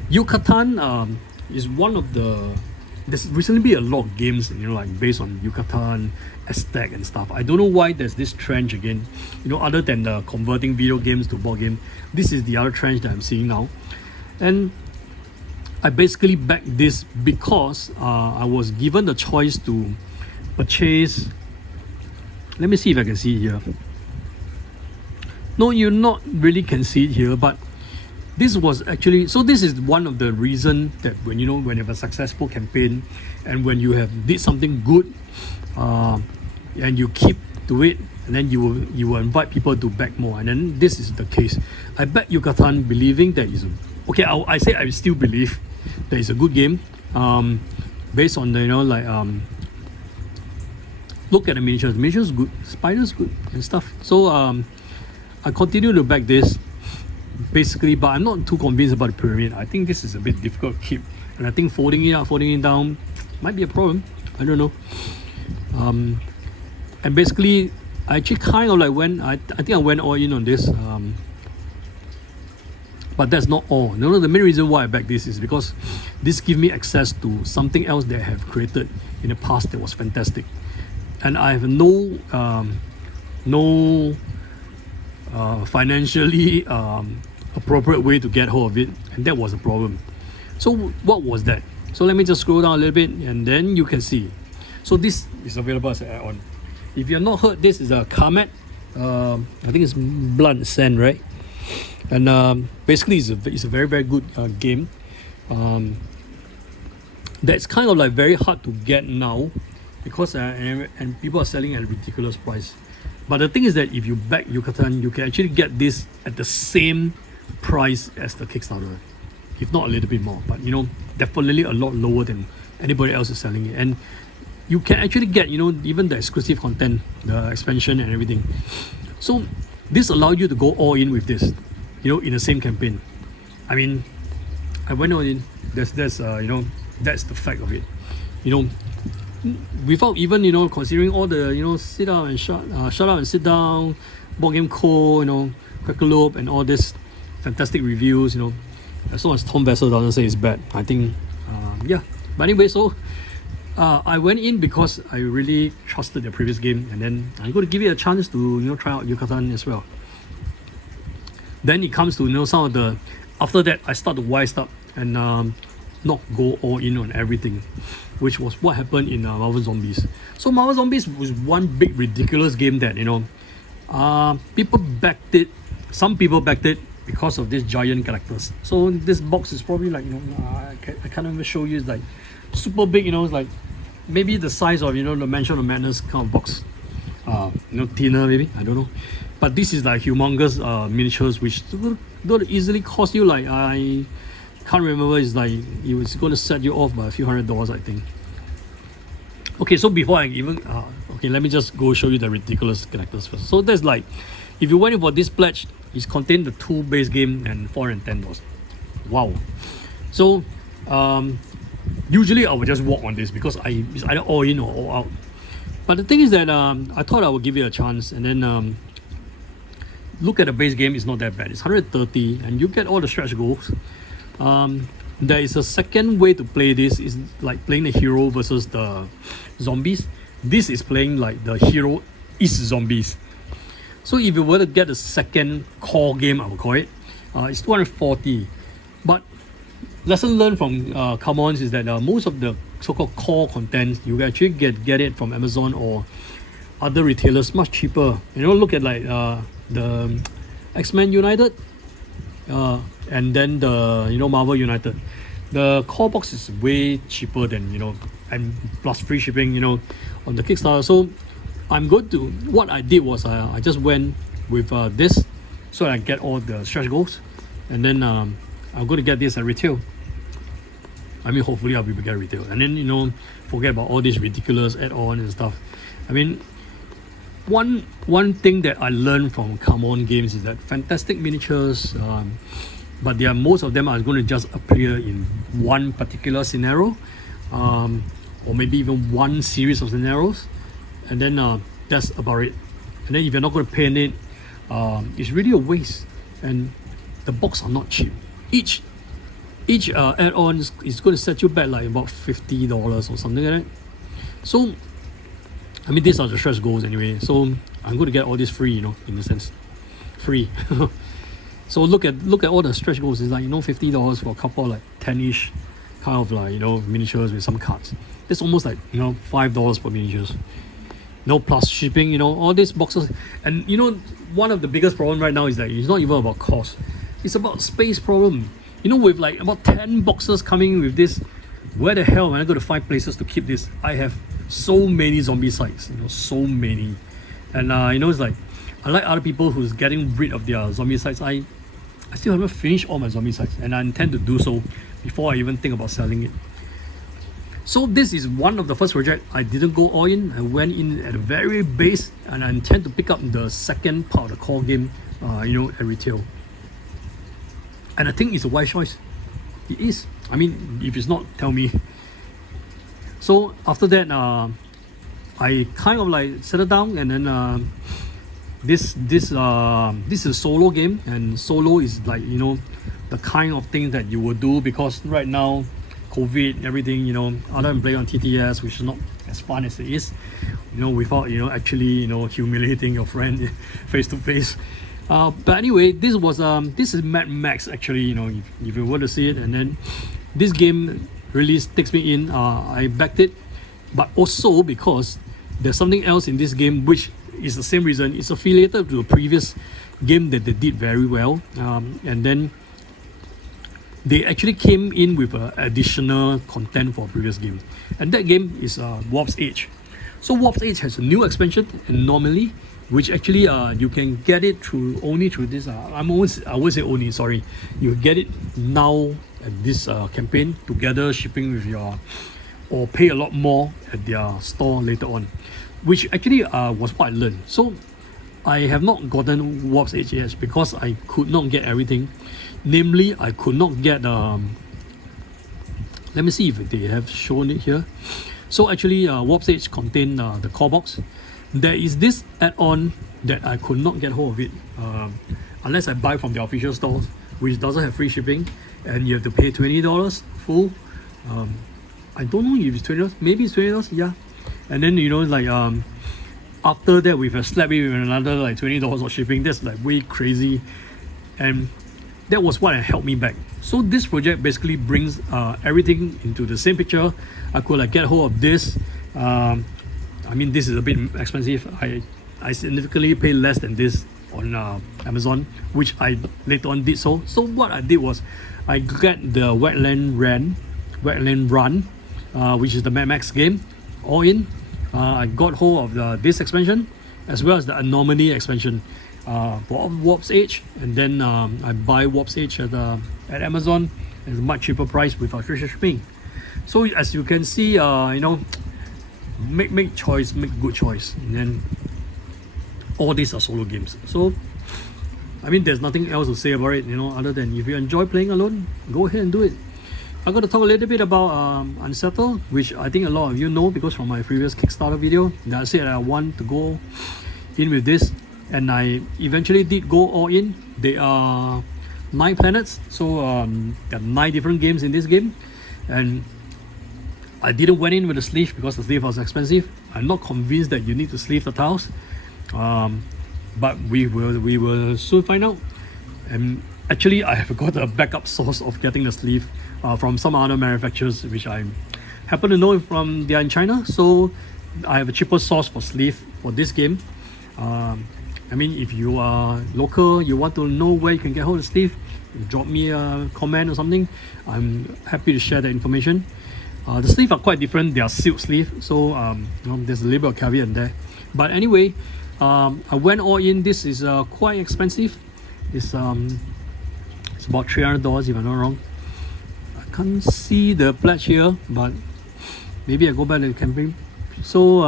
Yucatan is one of the... There's recently been a lot of games, like based on Yucatan, Aztec and stuff. I don't know why there's this trend again. Other than the converting video games to board game, this is the other trend that I'm seeing now. And I basically backed this because I was given the choice to purchase... Let me see if I can see it here. No, you not really can see it here, but this was actually... So this is one of the reasons that when you have a successful campaign, and when you have did something good, and you keep to it, and then you will invite people to back more. And then this is the case. I backed Yucatan believing that is... Okay, I say I still believe that it's a good game, based on the look at the miniatures. Miniatures good, spiders good and stuff. So I continue to back this basically, but I'm not too convinced about the pyramid. I think this is a bit difficult to keep, and I think folding it up, folding it down might be a problem. I don't know. And basically, I actually kind of like I think I went all in on this. But that's not all. The main reason why I back this is because this gives me access to something else that I have created in the past that was fantastic, and I have no financially appropriate way to get hold of it, and that was a problem. So what was that? So let me just scroll down a little bit, and then you can see. So this is available as an add-on. If you have not heard, this is a Kemet. I think it's Blood Sand, right? And basically it's a very, very good game. That's kind of like very hard to get now, because and people are selling at a ridiculous price. But the thing is that if you back Yucatan, you can actually get this at the same price as the Kickstarter, if not a little bit more. But definitely a lot lower than anybody else is selling it. And you can actually get even the exclusive content, the expansion and everything. So this allows you to go all in with this, in the same campaign. I mean, I went all in. That's that's the fact of it. Without even considering all the sit down and shut up and sit down, board game co, Crackalope and all this fantastic reviews. As long as Tom Vessel doesn't say it's bad, I think yeah. But anyway, so I went in because I really trusted the previous game, and then I'm going to give it a chance to try out Yucatan as well. Then it comes to some of the, after that I start to wise up and not go all in on everything, which was what happened in Marvel Zombies. So Marvel Zombies was one big ridiculous game that people backed it. Some people backed it because of these giant characters. So this box is probably like I can't even show you. It's like super big. It's like maybe the size of the Mansion of Madness kind of box. Thinner maybe, I don't know. But this is like humongous miniatures, which would easily cost you like, I can't remember, it's like it was going to set you off by a few $100s, I think. Okay, so before I even okay, let me just go show you the ridiculous characters first. So there's like, if you went in for this pledge, it contained the 2 base game and $410. Wow. So usually I would just walk on this because it's either all in or all out. But the thing is that I thought I would give it a chance, and then look at the base game. It's not that bad. It's 130 and you get all the stretch goals. There is a second way to play this. Is like playing the hero versus the zombies. This is playing like the hero is zombies. So if you were to get the second core game, I would call it, it's 240. But lesson learned from Commons is that most of the so-called core content you can actually get it from Amazon or other retailers much cheaper. Look at like the X-Men United and then the Marvel United. The core box is way cheaper than and plus free shipping on the Kickstarter. So I'm going to, what I did was I just went with this, so I get all the stretch goals, and then I'm going to get this at retail. I mean, hopefully I'll be able to get retail, and then forget about all these ridiculous add-on and stuff. I mean, one thing that I learned from Come On Games is that fantastic miniatures, but most of them are going to just appear in one particular scenario, or maybe even one series of scenarios, and then that's about it. And then if you're not going to paint it, it's really a waste. And the box are not cheap. Each add-on is going to set you back like about $50 or something like that. So I mean, these are the stretch goals anyway, so I'm going to get all this free, in a sense, free. So look at all the stretch goals. It's like $50 for a couple like 10-ish kind of like miniatures with some cards. It's almost like $5 per miniatures. Plus shipping, all these boxes. And one of the biggest problem right now is that it's not even about cost. It's about space problem. With like about 10 boxes coming with this, where the hell am I going to find places to keep this? I have so many zombie sites, so many. And it's like, unlike other people who's getting rid of their zombie sites, I still haven't finished all my zombie sites, and I intend to do so before I even think about selling it. So this is one of the first project I didn't go all in. I went in at the very base, and I intend to pick up the second part of the core game, at retail. And I think it's a wise choice. It is. I mean, if it's not, tell me. So after that, I kind of like settled down, and then this is a solo game, and solo is like the kind of thing that you will do, because right now COVID, everything, other than playing on TTS, which is not as fun as it is, without actually humiliating your friend face to face. But anyway, this is Mad Max actually. If you want to see it, and then this game really takes me in. I backed it, but also because there's something else in this game which is the same reason. It's affiliated to a previous game that they did very well, and then they actually came in with additional content for a previous game, and that game is Warp's Edge. So Warp's Edge has a new expansion, Anomaly, which actually you can get it only through this. I won't say only. Sorry, you get it now at this campaign together, shipping with your, or pay a lot more at their store later on, which actually was what I learned. So I have not gotten Warp's Edge yet because I could not get everything. Namely, I could not get. Let me see if they have shown it here. So actually, Warp's Edge contained the core box. There is this add-on that I could not get hold of it unless I buy from the official stores, which doesn't have free shipping, and you have to pay $20 full. I don't know if it's $20. Maybe it's $20. Yeah, and then like after that we've slapped it with another like $20 of shipping. That's like way crazy, and that was what held me back. So this project basically brings everything into the same picture. I could like get hold of this. I mean, this is a bit expensive. I significantly pay less than this on Amazon, which I later on did so. So what I did was I got the Wreakland Run, which is the Mad Max game, all in. I got hold of this expansion as well as the Anomaly expansion for Warp's Edge, and then I buy Warp's Edge at Amazon at a much cheaper price with free shipping. So as you can see, make good choice, and then all these are solo games. So I mean, there's nothing else to say about it, other than if you enjoy playing alone, go ahead and do it. I'm going to talk a little bit about Unsettled, which I think a lot of you know because from my previous Kickstarter video that I said I want to go in with this, and I eventually did go all in. There are 9 planets, so there are 9 different games in this game, and I didn't went in with a sleeve because the sleeve was expensive. I'm not convinced that you need to sleeve the tiles, but we will soon find out. And actually, I have got a backup source of getting the sleeve from some other manufacturers, which I happen to know from they are in China. So I have a cheaper source for sleeve for this game. I mean, if you are local, you want to know where you can get hold of the sleeve, drop me a comment or something. I'm happy to share that information. The sleeves are quite different. They are silk sleeve, so there's a little bit of caveat in there. But anyway, I went all in. This is quite expensive. It's about $300 if I'm not wrong. I can't see the pledge here, but maybe I go back to the campaign. So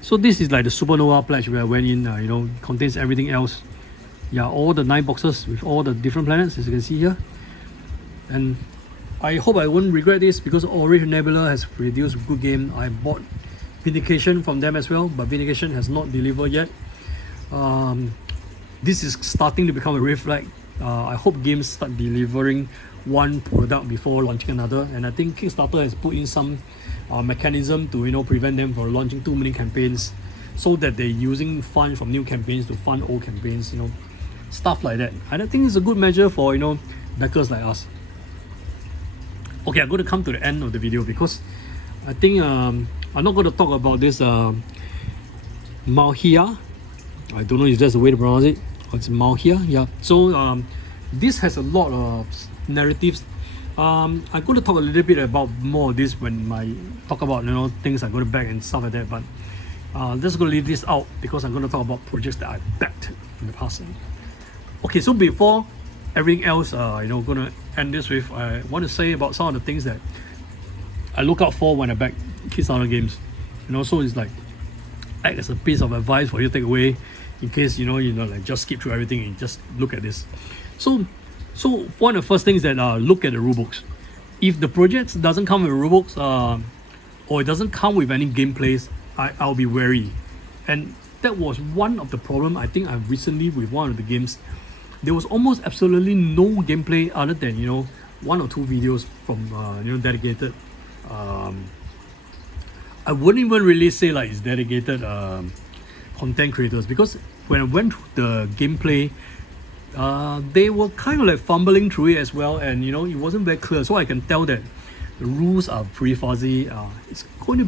so this is like the Supernova pledge where I went in. Contains everything else. Yeah, all the 9 boxes with all the different planets, as you can see here. And I hope I won't regret this because Origin Nebula has produced a good game. I bought Vindication from them as well, but Vindication has not delivered yet. This is starting to become a red flag. I hope games start delivering one product before launching another, and I think Kickstarter has put in some mechanism to prevent them from launching too many campaigns, so that they're using funds from new campaigns to fund old campaigns, stuff like that. And I think it's a good measure for backers like us. Okay, I'm going to come to the end of the video because I think I'm not going to talk about this Machina. I don't know if that's the way to pronounce it. It's Machina, yeah. So this has a lot of narratives. I'm going to talk a little bit about more of this when I talk about things I go to back and stuff like that. But let's go leave this out because I'm going to talk about projects that I backed in the past. Okay, so before everything else, going to end this with, I want to say about some of the things that I look out for when I back Kickstarter games. So it's like act as a piece of advice for you to take away in case like just skip through everything and just look at this. So one of the first things that look at the rulebooks. If the project doesn't come with rulebooks or it doesn't come with any gameplays, I'll be wary. And that was one of the problem I think I've recently with one of the games. There was almost absolutely no gameplay other than 1 or 2 videos from dedicated. I wouldn't even really say like it's dedicated content creators, because when I went through the gameplay, they were kind of like fumbling through it as well, and it wasn't very clear. So I can tell that The rules are pretty fuzzy. There's going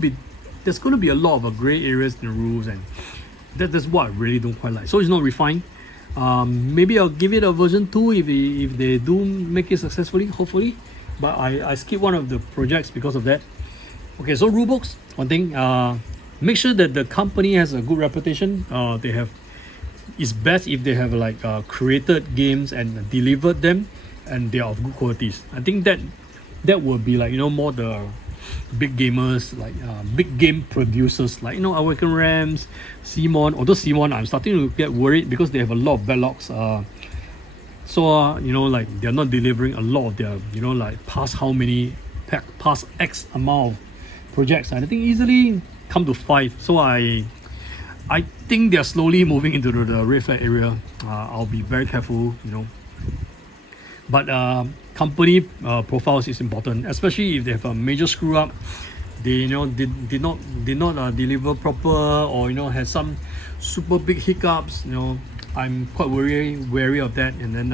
to be a lot of gray areas in the rules, and that's what I really don't quite like. So it's not refined. Maybe I'll give it a version 2 if they do make it successfully, hopefully. But I skipped one of the projects because of that. Okay, so rulebooks, one thing. Make sure that the company has a good reputation. It's best if they have like created games and delivered them, and they are of good qualities. I think that will be like, more the big gamers, like big game producers, like Awaken Rams, Simon. Although Simon, I'm starting to get worried because they have a lot of backlogs. Like they're not delivering a lot of their, like past X amount of projects. And I think easily come to 5. So I think they're slowly moving into the red flag area. I'll be very careful, But company profiles is important, especially if they have a major screw up. They did not deliver proper, or had some super big hiccups. I'm quite wary of that, and then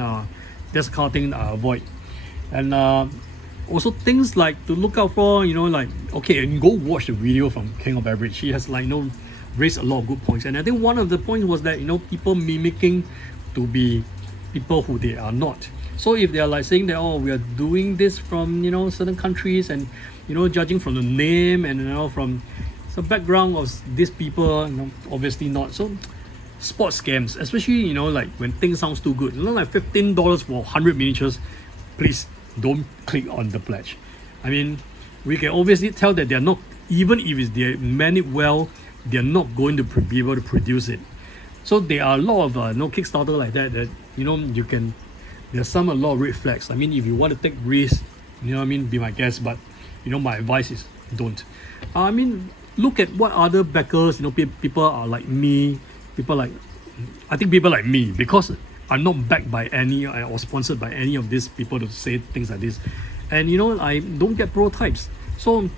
that's the kind of thing I avoid. And also things like to look out for, like, okay, and go watch the video from King of Average. He has raised a lot of good points, and I think one of the points was that people mimicking to be people who they are not. So if they are like saying that, oh, we are doing this from certain countries, and judging from the name and from the background of these people, obviously not. So sports scams, especially like when things sounds too good, like $15 for 100 miniatures, please don't click on the pledge. I mean, we can obviously tell that they're not, even if they man it well, they're not going to be able to produce it. So there are a lot of Kickstarter like that you can. There's a lot of red flags. I mean, if you want to take risks, be my guest. But my advice is don't. I mean, look at what other backers. People are like me. I think people like me, because I'm not backed by any or sponsored by any of these people to say things like this, and I don't get prototypes. So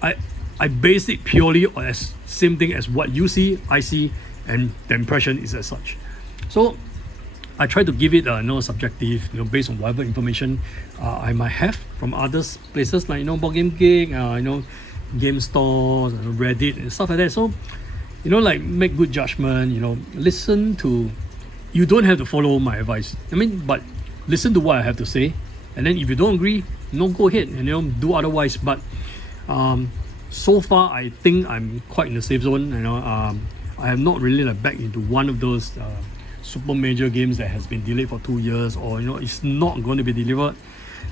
I base it purely as same thing as what you see, I see, and the impression is as such. So I try to give it subjective, based on whatever information I might have from other places like Board Game Geek, game stores, Reddit and stuff like that. So make good judgment. Listen to. You don't have to follow my advice. I mean, but listen to what I have to say, and then if you don't agree, go ahead and do otherwise. But so far, I think I'm quite in the safe zone. I have not really back into one of those super major games that has been delayed for 2 years, or it's not going to be delivered,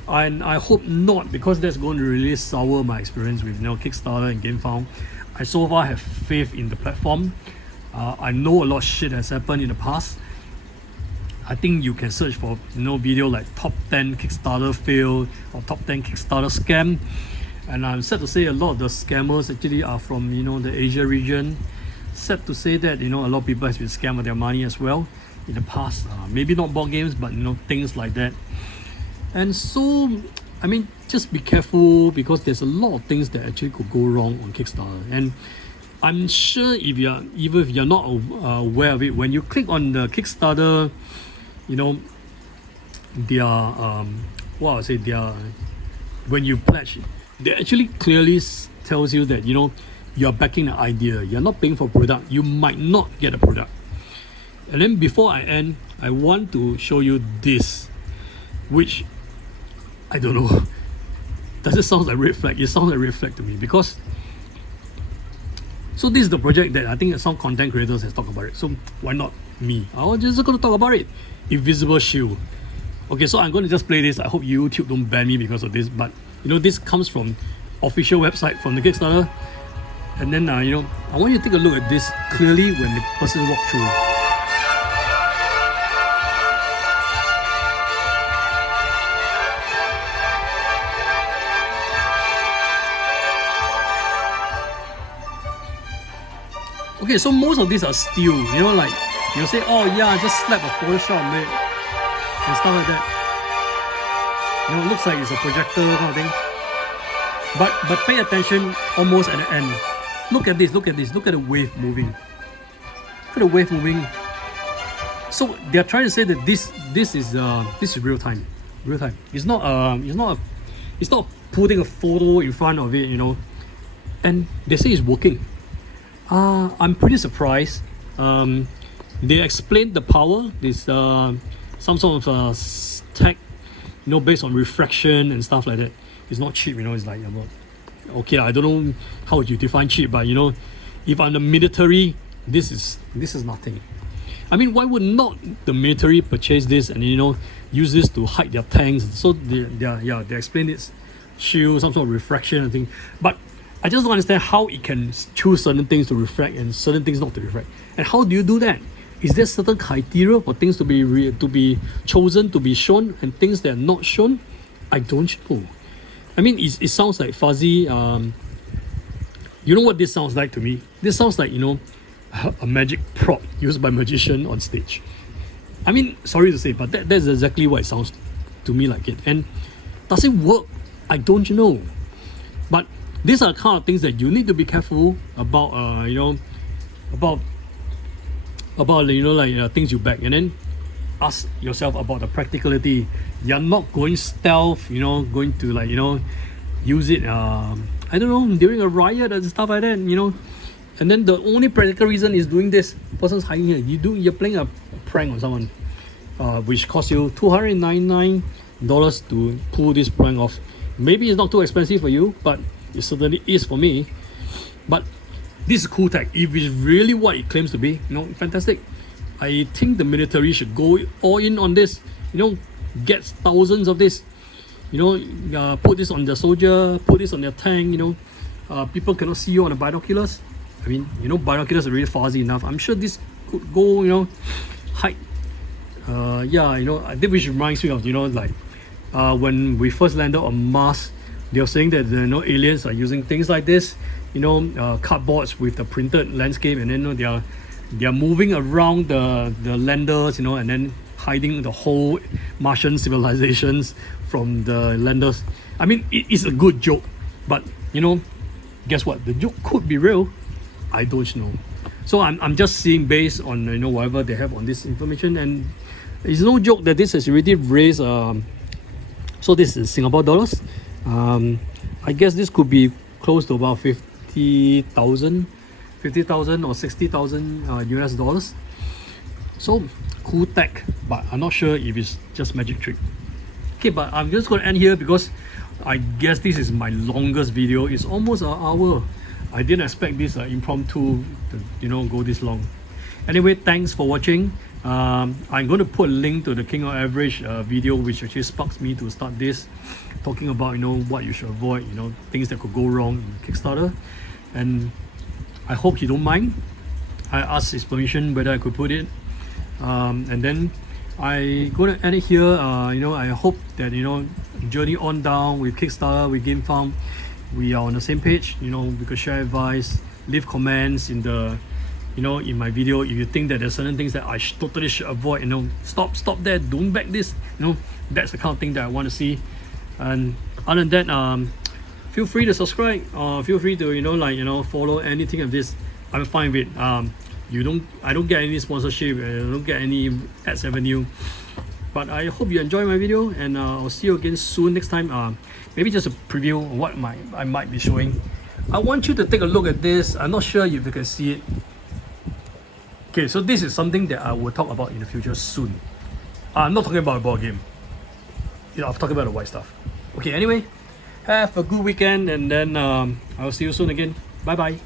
and I hope not, because that's going to really sour my experience with Kickstarter and Gamefound. I so far have faith in the platform. I know a lot of shit has happened in the past. I think you can search for video like top 10 Kickstarter fail or top 10 Kickstarter scam, and I'm sad to say a lot of the scammers actually are from the Asia region. Sad to say that a lot of people has been scammed of their money as well in the past. Maybe not board games, but things like that. And so, I mean, just be careful, because there's a lot of things that actually could go wrong on Kickstarter. And I'm sure even if you're not aware of it, when you click on the Kickstarter, when you pledge, they actually clearly tells you that you're backing an idea. You're not paying for product. You might not get a product. And then before I end, I want to show you this, which I don't know. Does it sound like red flag? It sounds like red flag to me, because so this is the project that I think some content creators has talked about it. So why not me? I'm just going to talk about it. Invisible Shield. Okay, so I'm going to just play this. I hope YouTube don't ban me because of this. But this comes from official website from the Kickstarter. And then I want you to take a look at this clearly when the person walks through. Okay, so most of these are still, like you say, oh yeah, just slap a Photoshop on it and stuff like that. It looks like it's a projector kind of thing. But pay attention almost at the end. Look at this, look at the wave moving. Look at the wave moving. So they're trying to say that this is real time. Real time. It's not a putting a photo in front of it, you know, and they say it's working. I'm pretty surprised. They explained the power. This some sort of tech, you know, based on refraction and stuff like that. It's not cheap, you know. It's like, okay, I don't know how you define cheap, but you know, if I'm the military, this is nothing. I mean, why would not the military purchase this and, you know, use this to hide their tanks? So they explain this shield, some sort of refraction and thing. But I just don't understand how it can choose certain things to refract and certain things not to refract. And how do you do that? Is there certain criteria for things to be chosen, to be shown, and things that are not shown? I don't know. I mean, it sounds like fuzzy. You know what this sounds like to me? This sounds like, you know, a magic prop used by magician on stage. I mean, sorry to say, but that's exactly what it sounds to me like it. And does it work? I don't know. But these are the kind of things that you need to be careful about. You know, about you know, like things you back, and then ask yourself about the practicality. You're not going stealth, you know, going to, like, you know, use it I don't know, during a riot and stuff like that, you know. And then the only practical reason is doing this. Person's hiding here. You're playing a prank on someone, which costs you $299 to pull this prank off. Maybe it's not too expensive for you, but it certainly is for me. But this is cool tech. If it's really what it claims to be, you know, fantastic. I think the military should go all in on this. You know, get thousands of this. You know, put this on the soldier, put this on their tank. You know, people cannot see you on the binoculars. I mean, you know, binoculars are really fuzzy enough. I'm sure this could go, you know, hide. Yeah, you know, I think which reminds me of, you know, like when we first landed on Mars, they were saying that, you know, aliens are using things like this, you know, cardboards with the printed landscape, and then, you know, they are moving around the landers, you know, and then hiding the whole Martian civilizations from the landers. I mean, it is a good joke, but, you know, guess what? The joke could be real. I don't know. So I'm just seeing based on, you know, whatever they have on this information, and it's no joke that this has already raised. So this is Singapore dollars. I guess this could be close to about 50,000 or 60,000 US dollars. So cool tech, but I'm not sure if it's just magic trick. Okay, but I'm just going to end here because I guess this is my longest video. It's almost an hour. I didn't expect this impromptu to, you know, go this long. Anyway, thanks for watching. I'm going to put a link to the King of Average video, which actually sparks me to start this, talking about, you know, what you should avoid, you know, things that could go wrong in Kickstarter. And I hope you don't mind. I asked his permission whether I could put it, and then I'm going to end it here. You know, I hope that, you know, journey on down with Kickstarter, with Gamefound, we are on the same page. You know, we could share advice, leave comments in the, you know, in my video. If you think that there's certain things that I totally should avoid, you know, stop there, don't back this, you know, that's the kind of thing that I want to see. And other than that, feel free to subscribe, feel free to, you know, like, you know, follow anything of this. I'm fine with it. I don't get any sponsorship, I don't get any ads revenue. But I hope you enjoy my video, and I'll see you again soon next time. Maybe just a preview of what I might be showing. I want you to take a look at this. I'm not sure if you can see it. Okay, so this is something that I will talk about in the future soon. I'm not talking about a board game. You know, I'm talking about the white stuff. Okay, anyway, have a good weekend, and then I'll see you soon again. Bye bye.